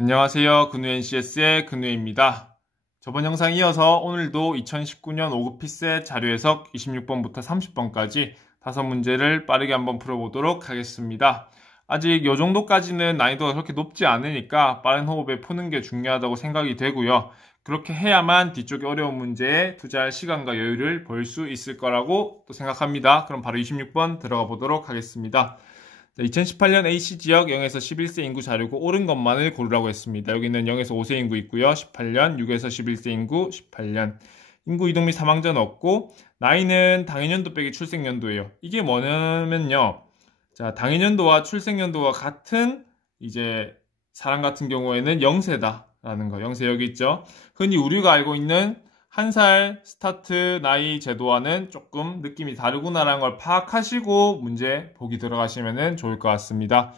안녕하세요. 근우 NCS의 근우입니다. 저번 영상 이어서 오늘도 2019년 5급 피셋 자료 해석 26번부터 30번까지 5문제를 빠르게 한번 풀어보도록 하겠습니다. 아직 이 정도까지는 난이도가 그렇게 높지 않으니까 빠른 호흡에 푸는 게 중요하다고 생각이 되고요. 그렇게 해야만 뒤쪽에 어려운 문제에 투자할 시간과 여유를 벌 수 있을 거라고 또 생각합니다. 그럼 바로 26번 들어가 보도록 하겠습니다. 2018년 A시지역 0에서 11세 인구 자료고 옳은 것만을 고르라고 했습니다. 여기는 0에서 5세 인구 있고요. 18년, 6에서 11세 인구, 18년. 인구 이동 및 사망자는 없고 나이는 당해년도 빼기 출생연도예요. 이게 뭐냐면요. 자, 당해년도와 출생연도가 같은 이제 사람 같은 경우에는 0세다라는 거. 0세 여기 있죠. 흔히 우리가 알고 있는 1살 스타트 나이 제도와는 조금 느낌이 다르구나라는 걸 파악하시고 문제 보기 들어가시면 좋을 것 같습니다.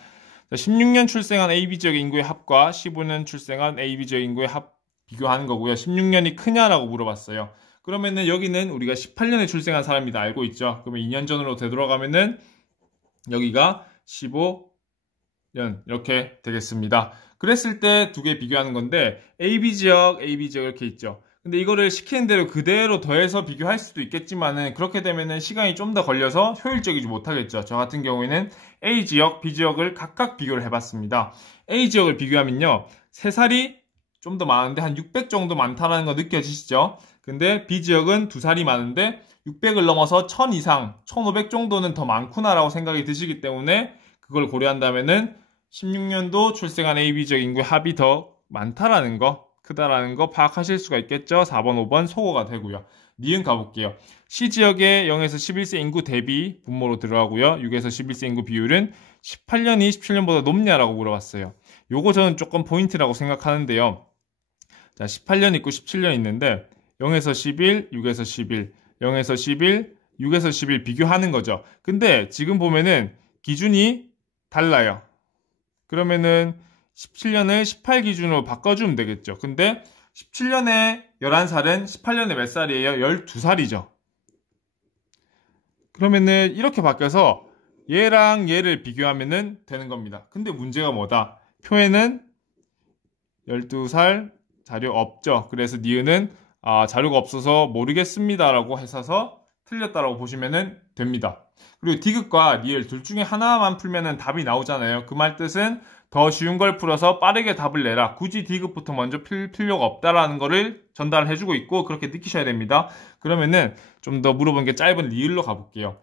16년 출생한 AB 지역 인구의 합과 15년 출생한 AB 지역 인구의 합 비교하는 거고요. 16년이 크냐라고 물어봤어요. 그러면은 여기는 우리가 18년에 출생한 사람이다 알고 있죠. 그러면 2년 전으로 되돌아가면은 여기가 15년 이렇게 되겠습니다. 그랬을 때 두 개 비교하는 건데 AB 지역 이렇게 있죠. 근데 이거를 시키는 대로 그대로 더해서 비교할 수도 있겠지만은 그렇게 되면은 시간이 좀 더 걸려서 효율적이지 못하겠죠. 저 같은 경우에는 A 지역, B 지역을 각각 비교를 해봤습니다. A 지역을 비교하면요. 3살이 좀 더 많은데 한 600 정도 많다는 거 느껴지시죠? 근데 B 지역은 2살이 많은데 600을 넘어서 1000 이상, 1500 정도는 더 많구나라고 생각이 드시기 때문에 그걸 고려한다면은 16년도 출생한 AB 지역 인구의 합이 더 많다라는 거 크다라는 거 파악하실 수가 있겠죠. 4번, 5번 소거가 되고요. 니은 가볼게요. C지역의 0에서 11세 인구 대비 분모로 들어가고요. 6에서 11세 인구 비율은 18년이 17년보다 높냐라고 물어봤어요. 요거 저는 조금 포인트라고 생각하는데요. 자, 18년 있고 17년 있는데 0에서 11, 6에서 11, 0에서 11, 6에서 11 비교하는 거죠. 근데 지금 보면은 기준이 달라요. 그러면은 17년을 18 기준으로 바꿔주면 되겠죠. 근데 17년에 11살은 18년에 몇 살이에요? 12살이죠. 그러면은 이렇게 바뀌어서 얘랑 얘를 비교하면은 되는 겁니다. 근데 문제가 뭐다? 표에는 12살 자료 없죠. 그래서 니은은 자료가 없어서 모르겠습니다라고 해서 틀렸다라고 보시면 됩니다. 그리고 디귿과 리을 둘 중에 하나만 풀면은 답이 나오잖아요. 그 말 뜻은 더 쉬운 걸 풀어서 빠르게 답을 내라. 굳이 디귿부터 먼저 풀 필요가 없다라는 거를 전달을 해주고 있고 그렇게 느끼셔야 됩니다. 그러면은 좀 더 물어본 게 짧은 리을로 가볼게요.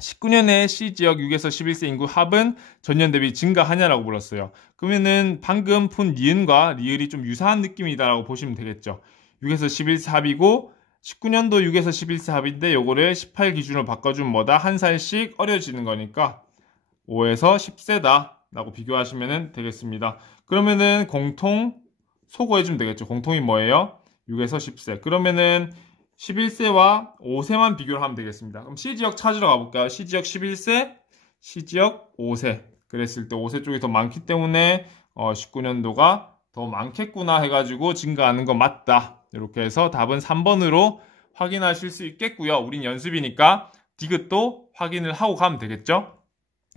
19년에 C지역 6에서 11세 인구 합은 전년 대비 증가하냐라고 물었어요. 그러면은 방금 푼 니은과 리을이 좀 유사한 느낌이다라고 보시면 되겠죠. 6에서 11세 합이고 19년도 6에서 11세 합인데 요거를 18 기준으로 바꿔주면 뭐다? 한 살씩 어려지는 거니까 5에서 10세다 라고 비교하시면 되겠습니다. 그러면은 공통 소거해주면 되겠죠. 공통이 뭐예요? 6에서 10세. 그러면은 11세와 5세만 비교를 하면 되겠습니다. 그럼 C지역 찾으러 가볼까요? C지역 11세, C지역 5세. 그랬을 때 5세 쪽이 더 많기 때문에 19년도가 더 많겠구나 해가지고 증가하는 거 맞다. 이렇게 해서 답은 3번으로 확인하실 수 있겠고요. 우린 연습이니까 디귿도 확인을 하고 가면 되겠죠.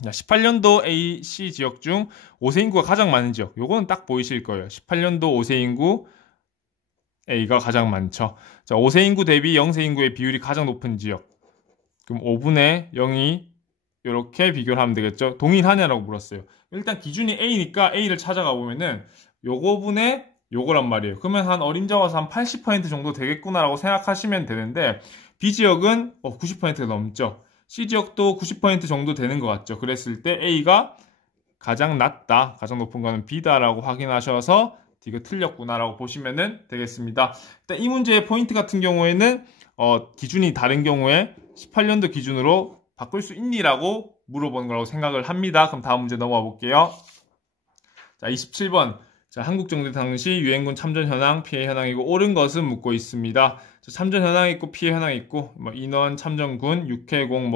18년도 A, C 지역 중 5세 인구가 가장 많은 지역. 요거는 딱 보이실 거예요. 18년도 5세 인구 A가 가장 많죠. 자, 5세 인구 대비 0세 인구의 비율이 가장 높은 지역. 그럼 5분의 0이 이렇게 비교를 하면 되겠죠. 동일하냐라고 물었어요. 일단 기준이 A니까 A를 찾아가 보면은 요거분의 요거란 말이에요. 그러면 한 어림잡아서 한 80% 정도 되겠구나라고 생각하시면 되는데 B 지역은 90%가 넘죠. C 지역도 90% 정도 되는 것 같죠. 그랬을 때 A가 가장 낮다, 가장 높은 거는 B다라고 확인하셔서 디귿 틀렸구나라고 보시면 되겠습니다. 일단 이 문제의 포인트 같은 경우에는 기준이 다른 경우에 18년도 기준으로 바꿀 수 있니라고 물어보는 거라고 생각을 합니다. 그럼 다음 문제 넘어가 볼게요. 자, 27번. 자, 한국 정대 당시 유엔군 참전 현황, 피해 현황이고 옳은 것은 묻고 있습니다. 참전 현황이 있고 피해 현황이 있고 인원, 참전군, 육해공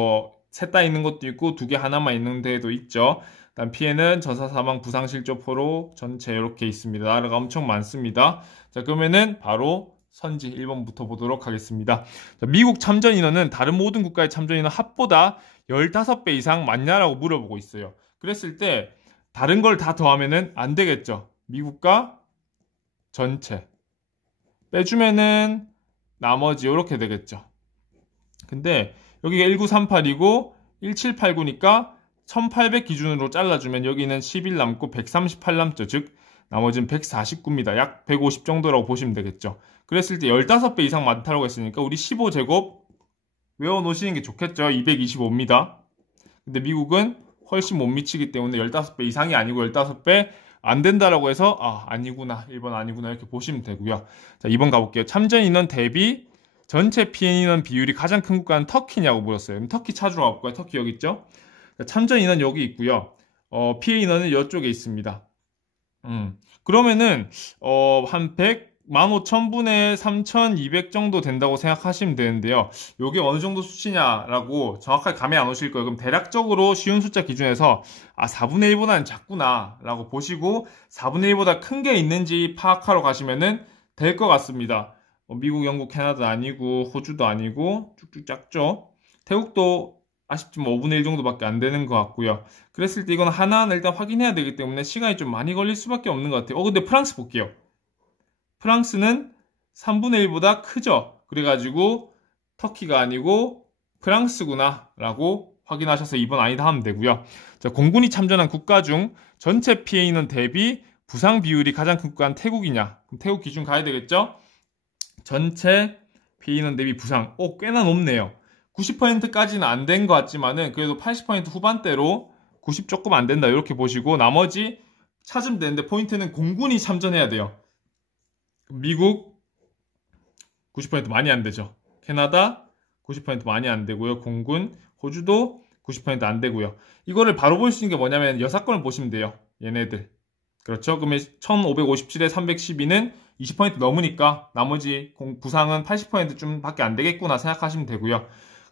셋 다 있는 것도 있고 2개 하나만 있는 데도 있죠. 일단 피해는 전사 사망 부상 실조 포로 전체 이렇게 있습니다. 나라가 엄청 많습니다. 자, 그러면은 바로 선지 1번부터 보도록 하겠습니다. 자, 미국 참전 인원은 다른 모든 국가의 참전 인원 합보다 15배 이상 많냐라고 물어보고 있어요. 그랬을 때 다른 걸 다 더하면은 안 되겠죠. 미국가 전체 빼주면은 나머지 이렇게 되겠죠. 근데 여기가 1938이고 1789니까 1800 기준으로 잘라주면 여기는 11 남고 138 남죠. 즉 나머지는 149입니다. 약 150 정도라고 보시면 되겠죠. 그랬을 때 15배 이상 많다고 했으니까 우리 15제곱 외워놓으시는 게 좋겠죠. 225입니다. 근데 미국은 훨씬 못 미치기 때문에 15배 이상이 아니고 15배 안 된다라고 해서 아니구나. 1번 아니구나. 이렇게 보시면 되고요. 자, 2번 가볼게요. 참전 인원 대비 전체 피해 인원 비율이 가장 큰 국가는 터키냐고 물었어요. 그럼 터키 찾으러 가볼까요? 터키 여기 있죠? 자, 참전 인원 여기 있고요. 피해 인원은 이쪽에 있습니다. 그러면은 한 15,000분의 3,200 정도 된다고 생각하시면 되는데요. 이게 어느 정도 수치냐라고 정확하게 감이 안 오실 거예요. 그럼 대략적으로 쉬운 숫자 기준에서 4분의 1보다는 작구나 라고 보시고 4분의 1보다 큰 게 있는지 파악하러 가시면은 될 것 같습니다. 미국, 영국, 캐나다 아니고 호주도 아니고 쭉쭉 작죠. 태국도 아쉽지만 5분의 1 정도밖에 안 되는 것 같고요. 그랬을 때 이건 하나하나 일단 확인해야 되기 때문에 시간이 좀 많이 걸릴 수밖에 없는 것 같아요. 근데 프랑스 볼게요. 프랑스는 3분의 1보다 크죠. 그래가지고 터키가 아니고 프랑스구나 라고 확인하셔서 2번 아니다 하면 되고요. 자, 공군이 참전한 국가 중 전체 피해 인원 대비 부상 비율이 가장 큰 국가는 태국이냐. 그럼 태국 기준 가야 되겠죠? 전체 피해 인원 대비 부상. 꽤나 높네요. 90%까지는 안 된 것 같지만은 그래도 80% 후반대로 90 조금 안 된다 이렇게 보시고 나머지 찾으면 되는데 포인트는 공군이 참전해야 돼요. 미국 90% 많이 안 되죠. 캐나다 90% 많이 안 되고요. 공군, 호주도 90% 안 되고요. 이거를 바로 볼 수 있는 게 뭐냐면 여사건을 보시면 돼요. 얘네들. 그렇죠? 그러면 1557에 312는 20% 넘으니까 나머지 부상은 80%좀 밖에 안 되겠구나 생각하시면 되고요.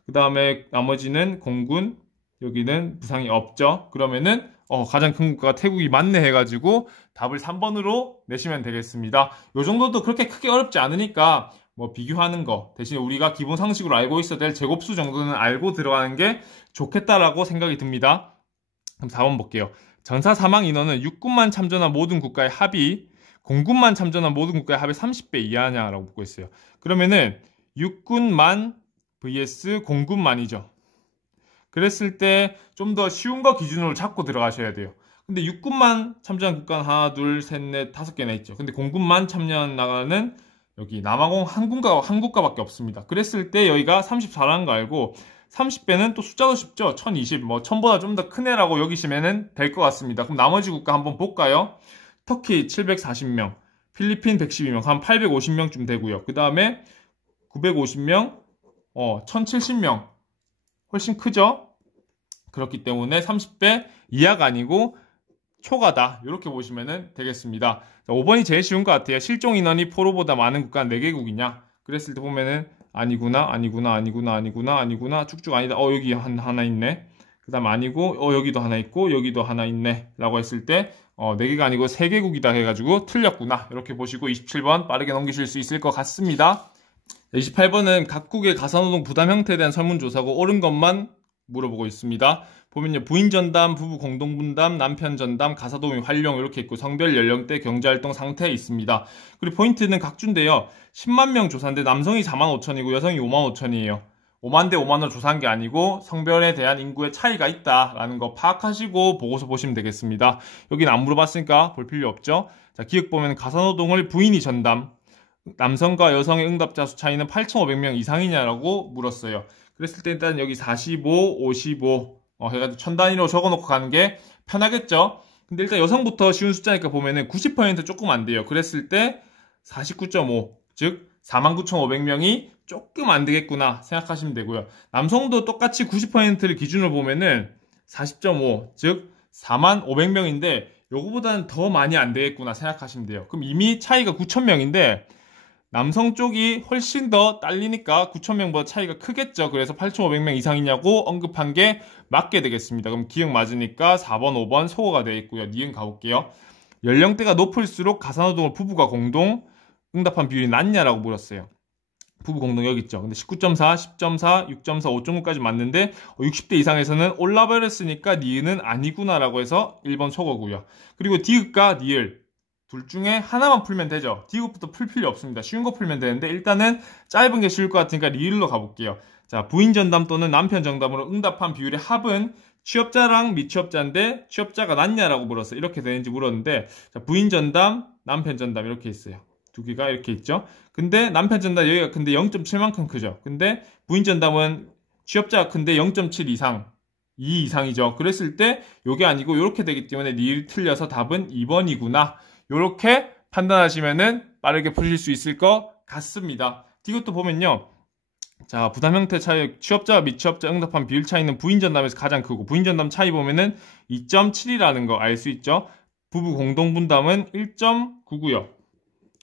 그 다음에 나머지는 공군, 여기는 부상이 없죠. 그러면은 가장 큰 국가가 태국이 맞네 해가지고 답을 3번으로 내시면 되겠습니다. 요 정도도 그렇게 크게 어렵지 않으니까 뭐 비교하는 거 대신에 우리가 기본 상식으로 알고 있어야 될 제곱수 정도는 알고 들어가는 게 좋겠다라고 생각이 듭니다. 그럼 4번 볼게요. 전사 사망 인원은 육군만 참전한 모든 국가의 합이 공군만 참전한 모든 국가의 합의 30배 이하냐라고 묻고 있어요. 그러면은 육군만 vs 공군만이죠. 그랬을 때 좀 더 쉬운 거 기준으로 잡고 들어가셔야 돼요. 근데 육군만 참전한 국가는 하나, 둘, 셋, 넷, 5개나 있죠. 근데 공군만 참전 나가는 여기 남아공 한 국가밖에 없습니다. 그랬을 때 여기가 34라는 거 알고 30배는 또 숫자도 쉽죠. 1020, 1000보다 좀 더 큰 애라고 여기시면 될 것 같습니다. 그럼 나머지 국가 한번 볼까요? 터키 740명, 필리핀 112명, 한 850명쯤 되고요. 그 다음에 950명, 1070명. 훨씬 크죠? 그렇기 때문에 30배 이하가 아니고 초과다. 이렇게 보시면 되겠습니다. 자, 5번이 제일 쉬운 것 같아요. 실종 인원이 포로보다 많은 국가는 4개국이냐? 그랬을 때 보면은 아니구나, 아니구나, 아니구나, 아니구나, 아니구나, 쭉쭉 아니다. 여기 하나 있네. 그 다음 아니고, 여기도 하나 있고, 여기도 하나 있네. 라고 했을 때, 4개가 아니고 3개국이다 해가지고 틀렸구나. 이렇게 보시고 27번 빠르게 넘기실 수 있을 것 같습니다. 28번은 각국의 가사노동 부담 형태에 대한 설문조사고 옳은 것만 물어보고 있습니다. 보면요. 부인 전담, 부부 공동 분담, 남편 전담, 가사도우미 활용 이렇게 있고 성별, 연령대, 경제활동 상태에 있습니다. 그리고 포인트는 각주인데요. 10만 명 조사인데 남성이 4만 5천이고 여성이 5만 5천이에요. 5만 대 5만으로 조사한 게 아니고 성별에 대한 인구의 차이가 있다라는 거 파악하시고 보고서 보시면 되겠습니다. 여기는 안 물어봤으니까 볼 필요 없죠. 자, 기억 보면 가사노동을 부인이 전담, 남성과 여성의 응답자 수 차이는 8,500명 이상이냐라고 물었어요. 그랬을 때 일단 여기 45, 55 해가지고 1000단위로 적어놓고 가는 게 편하겠죠. 근데 일단 여성부터 쉬운 숫자니까 보면은 90% 조금 안 돼요. 그랬을 때 49.5, 즉 49,500명이 조금 안 되겠구나 생각하시면 되고요. 남성도 똑같이 90%를 기준으로 보면은 40.5, 즉 45,500명인데 요거보다는 더 많이 안 되겠구나 생각하시면 돼요. 그럼 이미 차이가 9,000명인데 남성 쪽이 훨씬 더 딸리니까 9,000명보다 차이가 크겠죠. 그래서 8,500명 이상이냐고 언급한 게 맞게 되겠습니다. 그럼 기억 맞으니까 4번, 5번 소거가 되어 있고요. 니은 가볼게요. 연령대가 높을수록 가사노동을 부부가 공동 응답한 비율이 낮냐라고 물었어요. 부부 공동 여기 있죠. 근데 19.4, 10.4, 6.4, 5.9까지 맞는데 60대 이상에서는 올라버렸으니까 니은은 아니구나라고 해서 1번 소거고요. 그리고 디귿과 니을 둘 중에 하나만 풀면 되죠. 디귿부터 풀 필요 없습니다. 쉬운 거 풀면 되는데 일단은 짧은 게 쉬울 것 같으니까 리을로 가볼게요. 자, 부인 전담 또는 남편 정담으로 응답한 비율의 합은 취업자랑 미취업자인데 취업자가 낫냐라고 물었어요. 이렇게 되는지 물었는데 자, 부인 전담, 남편 전담 이렇게 있어요. 두 개가 이렇게 있죠. 근데 남편 전담 여기가 근데 0.7만큼 크죠. 근데 부인 전담은 취업자가 큰데 0.7 이상, 2 이상이죠. 그랬을 때 요게 아니고 요렇게 되기 때문에 리을이 틀려서 답은 2번이구나. 요렇게 판단하시면은 빠르게 푸실 수 있을 것 같습니다. 이것도 보면요. 자, 부담 형태 차이, 취업자와 미취업자 응답한 비율 차이는 부인 전담에서 가장 크고, 부인 전담 차이 보면은 2.7이라는 거 알 수 있죠? 부부 공동 분담은 1.9고요.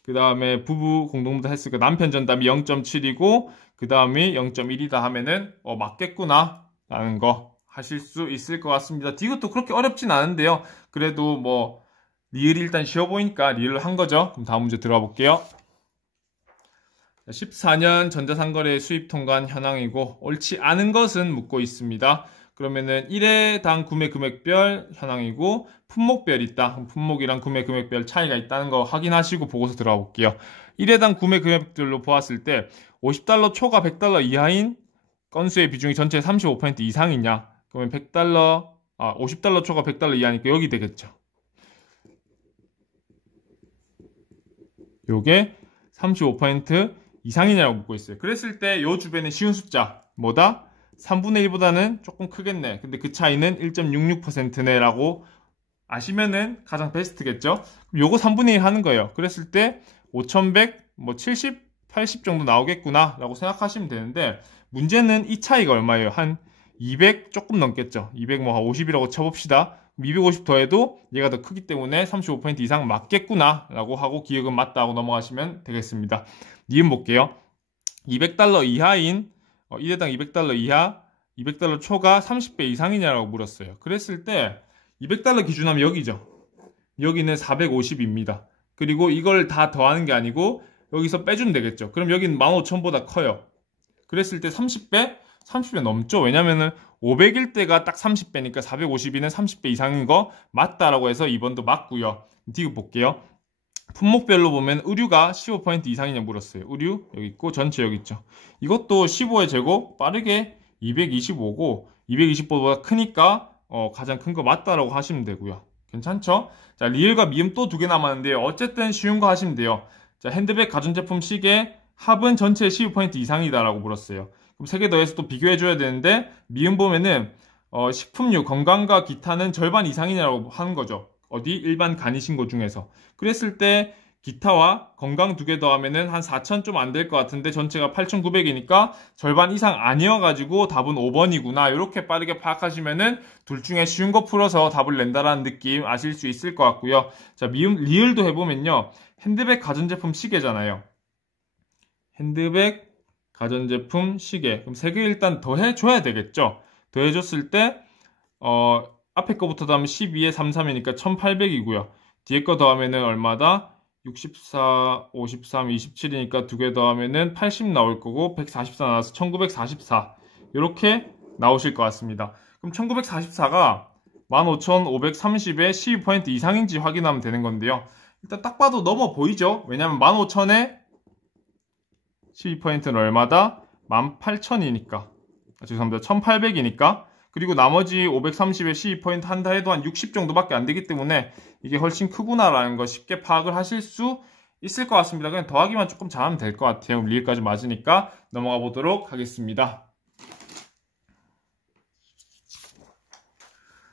그 다음에 부부 공동 분담 했으니까 남편 전담이 0.7이고, 그 다음이 0.1이다 하면은, 맞겠구나. 라는 거 하실 수 있을 것 같습니다. 이것도 그렇게 어렵진 않은데요. 그래도 뭐, 리을이 일단 쉬워 보이니까 리을을 한 거죠. 그럼 다음 문제 들어가 볼게요. 14년 전자상거래 수입 통관 현황이고 옳지 않은 것은 묻고 있습니다. 그러면은 1회당 구매 금액별 현황이고 품목별 있다. 그럼 품목이랑 구매 금액별 차이가 있다는 거 확인하시고 보고서 들어가 볼게요. 1회당 구매 금액별로 보았을 때 50달러 초과 100달러 이하인 건수의 비중이 전체의 35% 이상이냐? 그러면 50달러 초과 100달러 이하니까 여기 되겠죠. 요게 35% 이상이냐고 묻고 있어요. 그랬을 때 요 주변에 쉬운 숫자 뭐다? 3분의 1보다는 조금 크겠네. 근데 그 차이는 1.66%네 라고 아시면은 가장 베스트겠죠? 그럼 요거 3분의 1 하는 거예요. 그랬을 때 5100, 70, 80 정도 나오겠구나 라고 생각하시면 되는데 문제는 이 차이가 얼마예요? 한 200 조금 넘겠죠. 200 50이라고 쳐봅시다. 250 더해도 얘가 더 크기 때문에 35% 이상 맞겠구나 라고 하고 기억은 맞다 하고 넘어가시면 되겠습니다. 니은 볼게요. 200달러 이하인 1회당 200달러 이하 200달러 초가 30배 이상이냐라고 물었어요. 그랬을 때 200달러 기준하면 여기죠. 여기는 450입니다. 그리고 이걸 다 더하는 게 아니고 여기서 빼주면 되겠죠. 그럼 여기는 15,000보다 커요. 그랬을 때 30배? 30배 넘죠. 왜냐면은 500일 때가 딱 30배니까 450이는 30배 이상인 거 맞다라고 해서 2번도 맞고요. 디귿 볼게요. 품목별로 보면 의류가 15% 이상이냐 물었어요. 의류 여기 있고 전체 여기 있죠. 이것도 15의 제곱 빠르게 225고 225보다 크니까 가장 큰 거 맞다라고 하시면 되고요. 괜찮죠? 자, 리을과 미음 또 두 개 남았는데요. 어쨌든 쉬운 거 하시면 돼요. 자, 핸드백, 가전제품, 시계 합은 전체의 15% 이상이다라고 물었어요. 그럼 3개 더해서 또 비교해줘야 되는데 미음 보면은 식품류, 건강과 기타는 절반 이상이냐라고 하는 거죠. 어디? 일반 간이신고 중에서. 그랬을 때 기타와 건강 2개 더하면은 한 4,000 좀 안 될 것 같은데 전체가 8,900이니까 절반 이상 아니어가지고 답은 5번이구나. 이렇게 빠르게 파악하시면은 둘 중에 쉬운 거 풀어서 답을 낸다라는 느낌 아실 수 있을 것 같고요. 자, 미음, 리을도 해보면요. 핸드백, 가전제품, 시계잖아요. 핸드백, 가전제품, 시계. 그럼 3개 일단 더해줘야 되겠죠. 더해줬을 때 앞에 거부터 더하면 12에 33이니까 1800이고요. 뒤에 거 더하면은 얼마다? 64, 53, 27이니까 2개 더하면은 80 나올 거고 144 나와서 1944 이렇게 나오실 것 같습니다. 그럼 1944가 15,530의 12% 이상인지 확인하면 되는 건데요. 일단 딱 봐도 넘어 보이죠? 왜냐면 15,000에 12%는 얼마다? 18,000이니까. 죄송합니다. 1800이니까. 그리고 나머지 530에 12% 한다 해도 한 60 정도밖에 안 되기 때문에 이게 훨씬 크구나라는 거 쉽게 파악을 하실 수 있을 것 같습니다. 그냥 더하기만 조금 잘하면 될 것 같아요. 리을까지 맞으니까 넘어가 보도록 하겠습니다.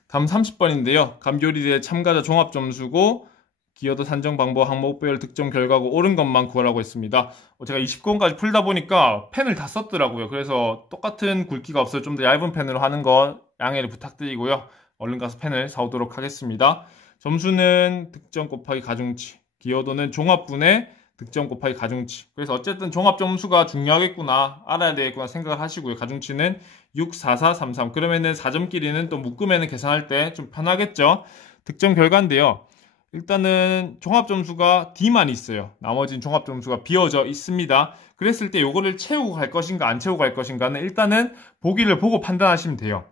다음 30번인데요. 감귤리대 참가자 종합점수고 기여도 산정 방법, 항목별 득점 결과고 옳은 것만 구하라고 했습니다. 제가 20권까지 풀다 보니까 펜을 다 썼더라고요. 그래서 똑같은 굵기가 없어요. 좀 더 얇은 펜으로 하는 거 양해를 부탁드리고요. 얼른 가서 펜을 사오도록 하겠습니다. 점수는 득점 곱하기 가중치, 기여도는 종합분의 득점 곱하기 가중치. 그래서 어쨌든 종합 점수가 중요하겠구나, 알아야 되겠구나 생각을 하시고요. 가중치는 6, 4, 4, 3, 3. 그러면은 4점끼리는 또 묶으면 계산할 때 좀 편하겠죠. 득점 결과인데요. 일단은 종합점수가 D만 있어요. 나머지는 종합점수가 비어져 있습니다. 그랬을 때 요거를 채우고 갈 것인가 안 채우고 갈 것인가는 일단은 보기를 보고 판단하시면 돼요.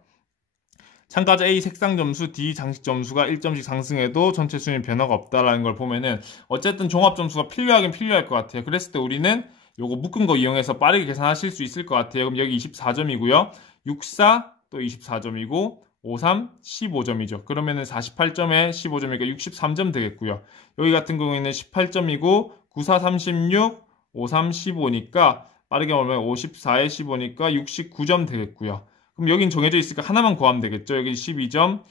참가자 A 색상 점수, D 장식 점수가 1점씩 상승해도 전체 순위 변화가 없다라는 걸 보면은 어쨌든 종합 점수가 필요하긴 필요할 것 같아요. 그랬을 때 우리는 요거 묶은 거 이용해서 빠르게 계산하실 수 있을 것 같아요. 그럼 여기 24점이고요. 64 또 24점이고 53 15점이죠. 그러면은 48점에 15점이니까 63점 되겠고요. 여기 같은 경우에는 18점이고 94 36 53 15니까 빠르게 말하면 54에 15니까 69점 되겠고요. 그럼 여긴 정해져 있으니까 하나만 구하면 되겠죠. 여기 12점,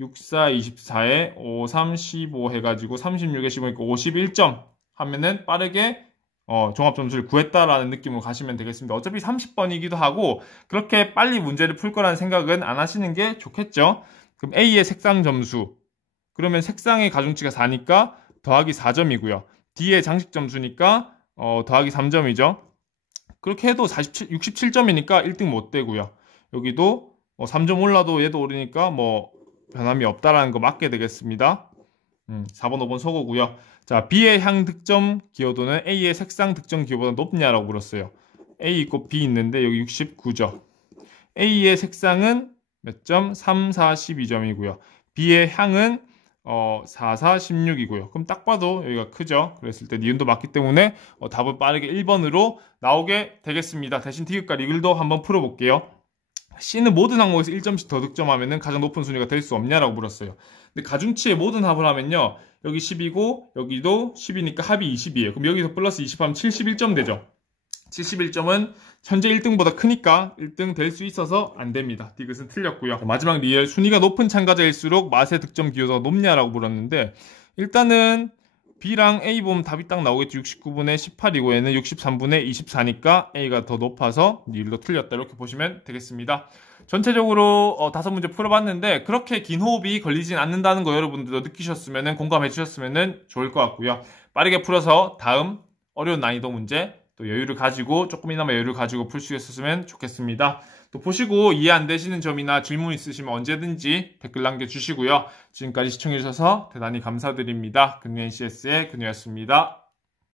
64, 24에 53, 15 해가지고 36에 15니까 51점 하면은 빠르게 종합점수를 구했다라는 느낌으로 가시면 되겠습니다. 어차피 30번이기도 하고 그렇게 빨리 문제를 풀 거라는 생각은 안 하시는 게 좋겠죠. 그럼 A의 색상 점수, 그러면 색상의 가중치가 4니까 더하기 4점이고요. D의 장식 점수니까 더하기 3점이죠. 그렇게 해도 67점이니까 1등 못 되고요. 여기도 3점 올라도 얘도 오르니까 뭐 변함이 없다라는 거 맞게 되겠습니다. 4번, 5번 소거고요. 자, B의 향 득점 기여도는 A의 색상 득점 기여보다 높냐라고 물었어요. A 있고 B 있는데 여기 69죠. A의 색상은 몇 점? 3, 4, 12점이고요. B의 향은 4, 4, 16이고요. 그럼 딱 봐도 여기가 크죠? 그랬을 때 니은도 맞기 때문에 답은 빠르게 1번으로 나오게 되겠습니다. 대신 디귿과 리글도 한번 풀어볼게요. C는 모든 항목에서 1점씩 더 득점하면 가장 높은 순위가 될 수 없냐라고 물었어요. 근데 가중치의 모든 합을 하면요. 여기 10이고 여기도 10이니까 합이 20이에요. 그럼 여기서 플러스 20하면 71점 되죠. 71점은 현재 1등보다 크니까 1등 될 수 있어서 안 됩니다. 디귿은 틀렸고요. 마지막 리얼, 순위가 높은 참가자일수록 맛의 득점 기여도가 높냐라고 물었는데 일단은 B랑 A 보면 답이 딱 나오겠죠. 69분의 18이고 얘는 63분의 24니까 A가 더 높아서 리얼도 틀렸다. 이렇게 보시면 되겠습니다. 전체적으로 5문제 풀어봤는데 그렇게 긴 호흡이 걸리진 않는다는 거 여러분들도 느끼셨으면 공감해 주셨으면 좋을 것 같고요. 빠르게 풀어서 다음 어려운 난이도 문제 또 여유를 가지고 조금이나마 여유를 가지고 풀 수 있었으면 좋겠습니다. 또 보시고 이해 안 되시는 점이나 질문 있으시면 언제든지 댓글 남겨주시고요. 지금까지 시청해주셔서 대단히 감사드립니다. 근유NCS의 근유였습니다.